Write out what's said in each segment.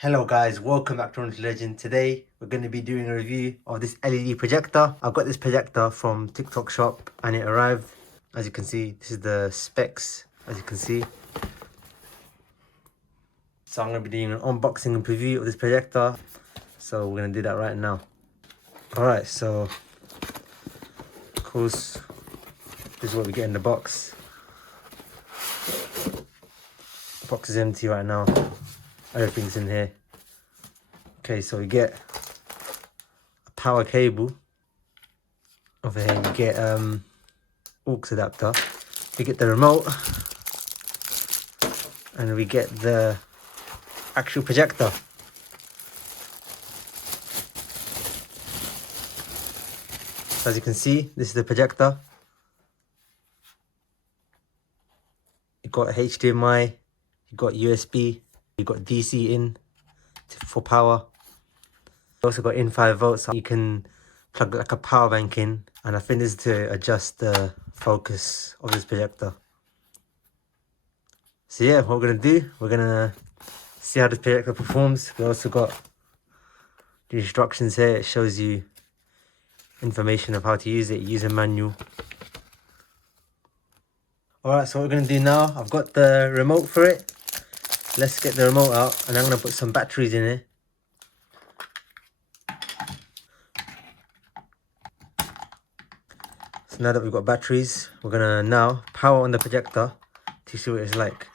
Hello guys, welcome back to Fortnite Legend. Today we're going to be doing a review of this LED projector. I've got this projector from TikTok shop and it arrived. As you can see, this is the specs, as you can see. So I'm going to be doing an unboxing and preview of this projector. So we're going to do that right now. Alright, so of course, this is what we get in the box. The box is empty right now. Everything's in here. Okay, so we get a power cable. Over here we get aux adapter. We get the remote. And we get the actual projector. So as you can see, this is the projector. You got HDMI, you got USB, you got DC in for power. You also got in 5 volts, so you can plug like a power bank in, and I think this is to adjust the focus of this projector. So yeah, what we're gonna do, we're gonna see how this projector performs. We also got the instructions here. It shows you information of how to use it, user manual. Alright, so what we're gonna do now, I've got the remote for it. Let's get the remote out, and I'm gonna put some batteries in it. So now that we've got batteries, we're gonna now power on the projector to see what it's like.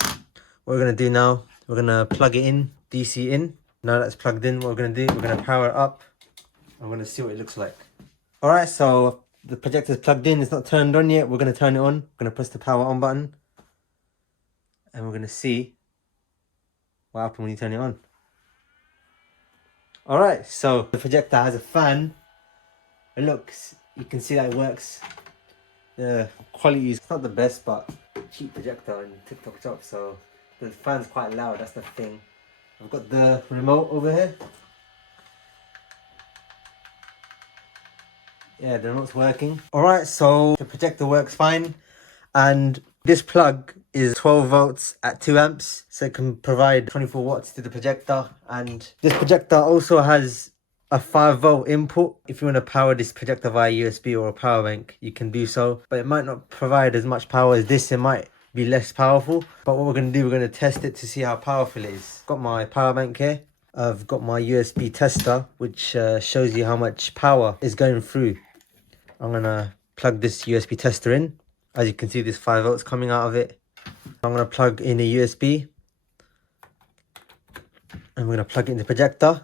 What we're gonna do now, we're gonna plug it in, DC in. Now that's plugged in, what we're gonna do, we're gonna power it up. I'm gonna see what it looks like. Alright, so the projector's plugged in, it's not turned on yet. We're gonna turn it on. We're gonna press the power on button. And we're gonna see what happens when you turn it on. Alright, so the projector has a fan. It looks, you can see that it works. The quality is not the best, but cheap projector in TikTok shop, so the fan's quite loud, that's the thing. I've got the remote over here. Yeah, the remote's working. Alright, so the projector works fine, and this plug is 12 volts at 2 amps, so it can provide 24 watts to the projector. And this projector also has a 5 volt input. If you want to power this projector via USB or a power bank, you can do so, but it might not provide as much power as this. It might be less powerful, but what we're going to do, we're going to test it to see how powerful it is. Got my power bank here. I've got my USB tester, which shows you how much power is going through. I'm going to plug this USB tester in. As you can see, there's 5 volts coming out of it. I'm going to plug in a USB. And we're going to plug it in the projector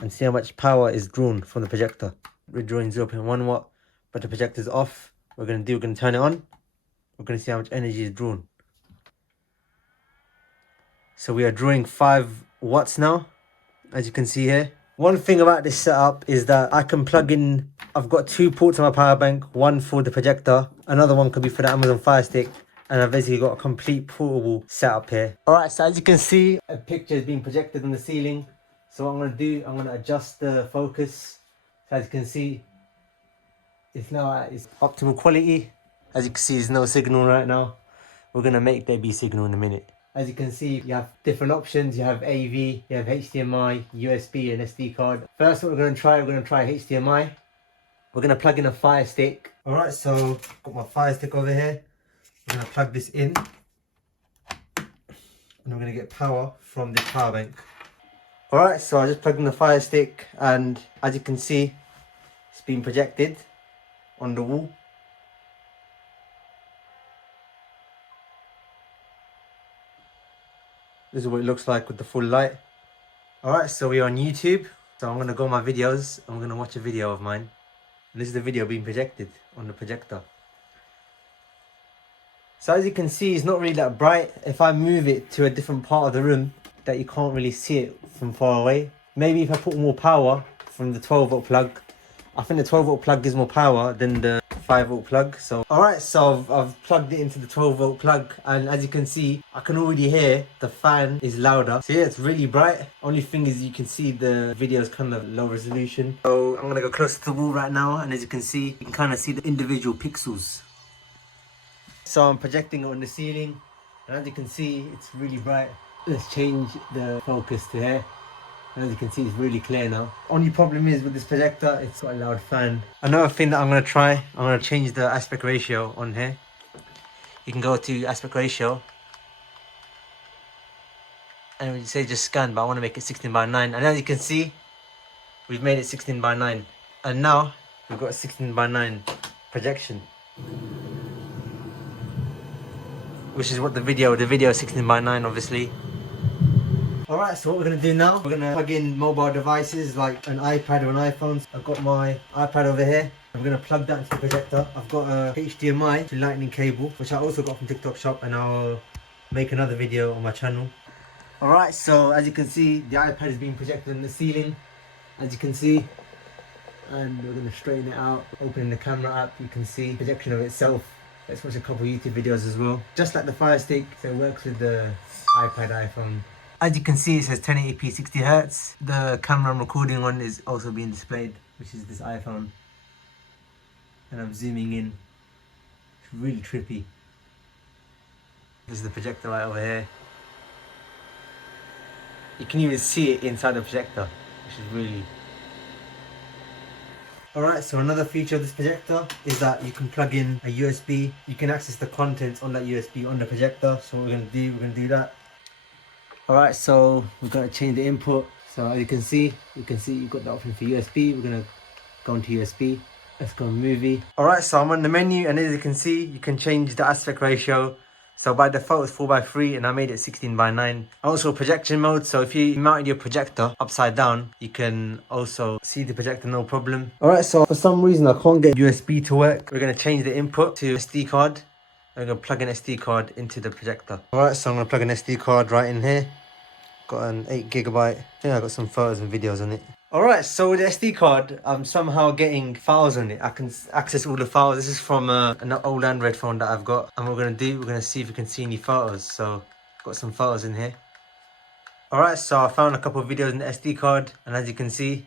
and see how much power is drawn from the projector. We're drawing 0.1 watt, but the projector's off. We're going to turn it on. We're going to see how much energy is drawn. So we are drawing 5 watts now, as you can see here. One thing about this setup is that I can plug in, I've got 2 ports on my power bank, one for the projector, another one could be for the Amazon Firestick, and I've basically got a complete portable setup here. Alright, so as you can see, a picture is being projected on the ceiling. So what I'm going to do, I'm going to adjust the focus. So as you can see, it's now at its optimal quality. As you can see, there's no signal right now. We're going to make there be signal in a minute. As you can see, you have different options. You have AV, you have HDMI, USB and SD card. First, what we're going to try HDMI. We're going to plug in a Fire Stick. Alright, so I've got my Fire Stick over here. I'm going to plug this in. And I'm going to get power from this power bank. Alright, so I just plugged in the Fire Stick, and as you can see, it's being projected on the wall. This is what it looks like with the full light. Alright, so we're on YouTube. So I'm going to go on my videos. I'm going to watch a video of mine. And this is the video being projected on the projector. So as you can see, it's not really that bright. If I move it to a different part of the room that you can't really see it from far away. Maybe if I put more power from the 12 volt plug. I think the 12 volt plug gives more power than the 5 volt plug. So alright, so I've plugged it into the 12 volt plug, and as you can see, I can already hear the fan is louder. So yeah, it's really bright. Only thing is you can see the video is kind of low resolution. So I'm gonna go close to the wall right now, and as you can see, you can kind of see the individual pixels. So I'm projecting it on the ceiling, and as you can see, it's really bright. Let's change the focus to here. As you can see, it's really clear now. Only problem is with this projector, it's got a loud fan. Another thing that I'm gonna try, I'm gonna change the aspect ratio on here. You can go to aspect ratio, and you say just scan, but I want to make it 16:9. And as you can see, we've made it 16:9, and now we've got a 16:9 projection, which is what the video is 16:9, obviously. Alright, so what we're going to do now, we're going to plug in mobile devices like an iPad or an iPhone. So I've got my iPad over here. I'm going to plug that into the projector. I've got a HDMI to lightning cable, which I also got from TikTok shop, and I'll make another video on my channel. Alright, so as you can see, the iPad is being projected on the ceiling, as you can see. And we're going to straighten it out, opening the camera app, you can see projection of itself. Let's watch a couple of YouTube videos as well. Just like the Firestick, so it works with the iPad, iPhone. As you can see, it says 1080p 60Hz. The camera I'm recording on is also being displayed, which is this iPhone. And I'm zooming in. It's really trippy. This is the projector right over here. You can even see it inside the projector, which is really... Alright, so another feature of this projector is that you can plug in a USB. You can access the contents on that USB on the projector. So what we're going to do that. Alright, so we're going to change the input. So as you can see you've got the option for USB. We're going to go into USB. Let's go movie. Alright, so I'm on the menu, and as you can see, you can change the aspect ratio. So by default it's 4:3, and I made it 16:9. Also projection mode, so if you mounted your projector upside down, you can also see the projector no problem. Alright, so for some reason I can't get USB to work. We're going to change the input to SD card. I'm going to plug an SD card into the projector. Alright, so I'm going to plug an SD card right in here. Got an 8GB. I think I got some photos and videos on it. Alright, so with the SD card, I'm somehow getting files on it. I can access all the files. This is from an old Android phone that I've got. And what we're going to see if we can see any photos. So, got some photos in here. Alright, so I found a couple of videos in the SD card. And as you can see,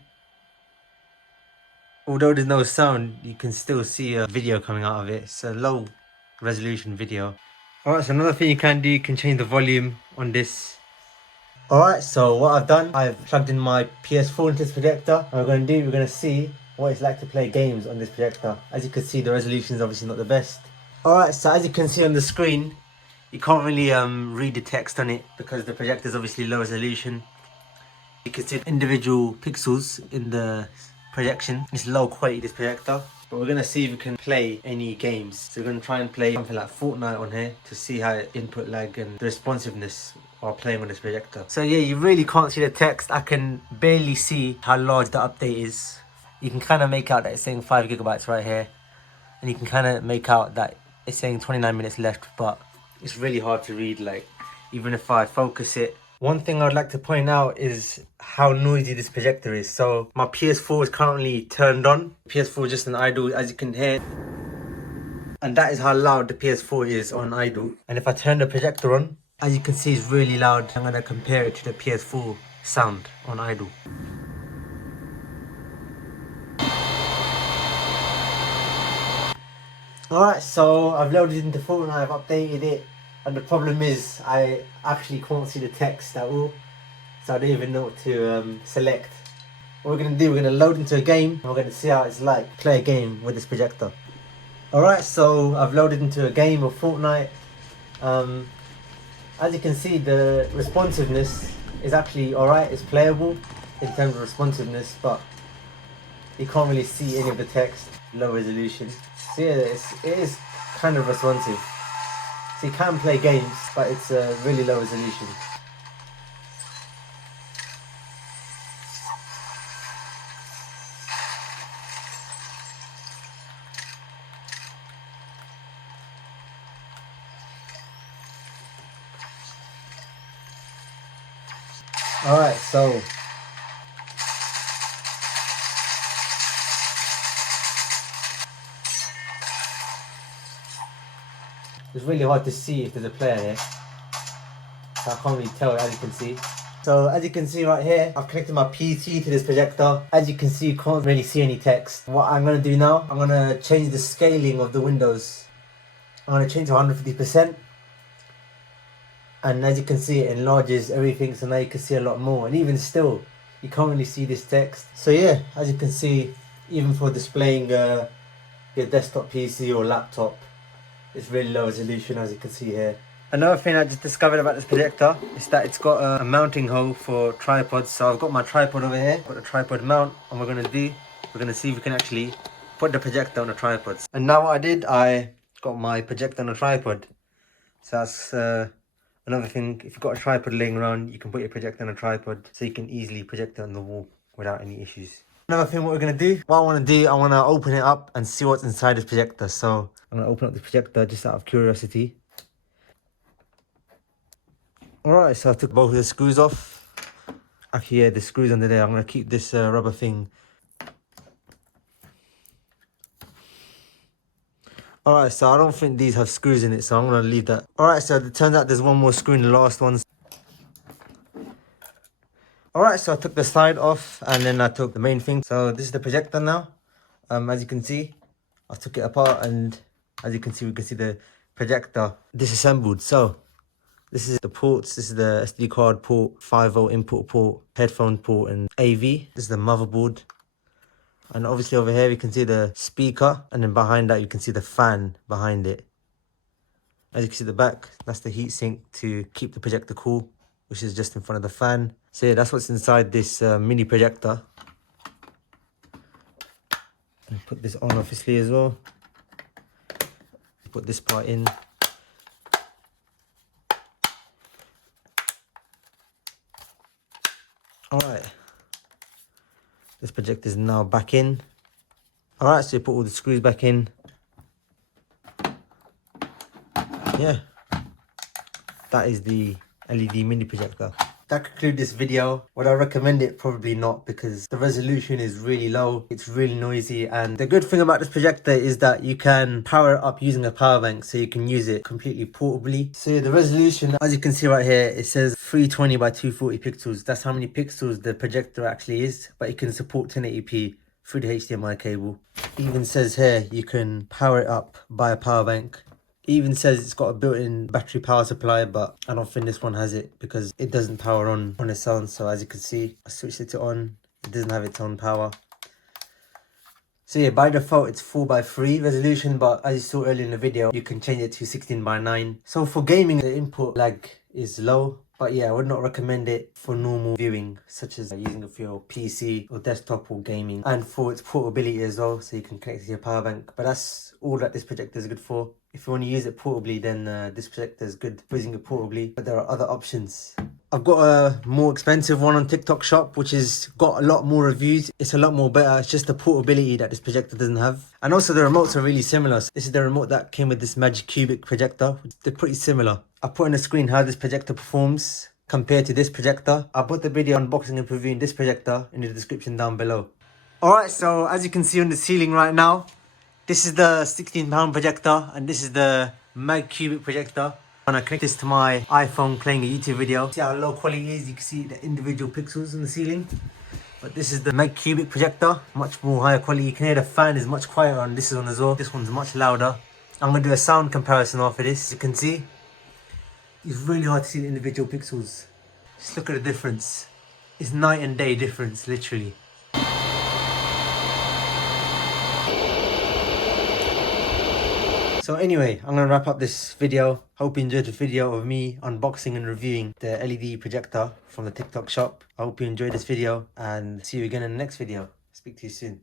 although there's no sound, you can still see a video coming out of it. It's a low resolution video. Alright, so another thing you can do, you can change the volume on this. Alright, so what I've done, I've plugged in my PS4 into this projector. And we're going to see what it's like to play games on this projector. As you can see, the resolution is obviously not the best. Alright, so as you can see on the screen, you can't really read the text on it because the projector is obviously low resolution. You can see individual pixels in the projection. It's low quality, this projector. But we're going to see if we can play any games. So we're going to try and play something like Fortnite on here to see how input lag and the responsiveness while playing on this projector. So yeah, you really can't see the text. I can barely see how large the update is. You can kind of make out that it's saying 5GB right here. And you can kind of make out that it's saying 29 minutes left, but it's really hard to read, like, even if I focus it. One thing I'd like to point out is how noisy this projector is. So my PS4 is currently turned on. PS4 is just an idle, as you can hear. And that is how loud the PS4 is on idle. And if I turn the projector on, as you can see, it's really loud. I'm going to compare it to the PS4 sound on idle. Alright, so I've loaded into Fortnite, I've updated it. And the problem is, I actually can't see the text at all. So I don't even know what to select. What we're going to do, we're going to load into a game. And we're going to see how it's like to play a game with this projector. Alright, so I've loaded into a game of Fortnite. As you can see, the responsiveness is actually alright. It's playable in terms of responsiveness, but you can't really see any of the text. Low resolution. So yeah, it is kind of responsive. So you can play games, but it's a really low resolution. Alright, so it's really hard to see if there's a player here. So I can't really tell, as you can see. So as you can see right here, I've connected my PC to this projector. As you can see, you can't really see any text. What I'm going to do now, I'm going to change the scaling of the windows. I'm going to change to 150%. And as you can see, it enlarges everything, so now you can see a lot more. And even still, you can't really see this text. So yeah, as you can see, even for displaying your desktop PC or laptop, it's really low resolution, as you can see here. Another thing I just discovered about this projector is that it's got a mounting hole for tripods. So I've got my tripod over here, got a tripod mount, and we're gonna see if we can actually put the projector on a tripod. And now what I did, I got my projector on a tripod. So that's another thing. If you've got a tripod laying around, you can put your projector on a tripod so you can easily project it on the wall without any issues. Another thing what we're going to do, I want to open it up and see what's inside this projector. So I'm going to open up the projector just out of curiosity. Alright, so I took both of the screws off. Actually, yeah, the screws under there. I'm going to keep this rubber thing. Alright, so I don't think these have screws in it, so I'm going to leave that. Alright, so it turns out there's one more screw in the last one. Alright, so I took the side off and then I took the main thing. So this is the projector now. As you can see, I took it apart and as you can see, we can see the projector disassembled. So this is the ports. This is the SD card port, 5V input port, headphone port and AV. This is the motherboard. And obviously over here we can see the speaker, and then behind that you can see the fan behind it. As you can see the back, that's the heatsink to keep the projector cool, which is just in front of the fan. So yeah, that's what's inside this mini projector. And put this on obviously as well. Put this part in. Alright. This projector is now back in. Alright, so you put all the screws back in. Yeah. That is the LED mini projector. That concludes this video. Would I recommend it? Probably not, because the resolution is really low. It's really noisy, and the good thing about this projector is that you can power it up using a power bank, so you can use it completely portably. So yeah, the resolution, as you can see right here, it says 320 by 240 pixels. That's how many pixels the projector actually is, but it can support 1080p through the HDMI cable. It even says here you can power it up by a power bank. It even says it's got a built-in battery power supply, but I don't think this one has it because it doesn't power on its own. So as you can see, I switched it to on. It doesn't have its own power. So yeah, by default it's 4:3 resolution, but as you saw earlier in the video, you can change it to 16:9. So for gaming, the input lag is low. But yeah, I would not recommend it for normal viewing, such as using it for your PC or desktop or gaming. And for its portability as well, so you can connect it to your power bank. But that's all that this projector is good for. If you want to use it portably, then this projector is good for using it portably. But there are other options. I've got a more expensive one on TikTok shop, which has got a lot more reviews. It's a lot more better. It's just the portability that this projector doesn't have. And also the remotes are really similar. This is the remote that came with this Magic Cubic projector. They're pretty similar. I put on the screen how this projector performs compared to this projector. I'll put the video unboxing and previewing this projector in the description down below. Alright, so as you can see on the ceiling right now, this is the £16 projector and this is the Mag Cubic projector. When I connect this to my iPhone playing a YouTube video, see how low quality it is. You can see the individual pixels on the ceiling. But this is the Mag Cubic projector, much more higher quality. You can hear the fan is much quieter on this one as well. This one's much louder. I'm going to do a sound comparison after this. As you can see, it's really hard to see the individual pixels. Just look at the difference. It's night and day difference, literally. So anyway, I'm going to wrap up this video. Hope you enjoyed the video of me unboxing and reviewing the LED projector from the TikTok shop. I hope you enjoyed this video and see you again in the next video. Speak to you soon.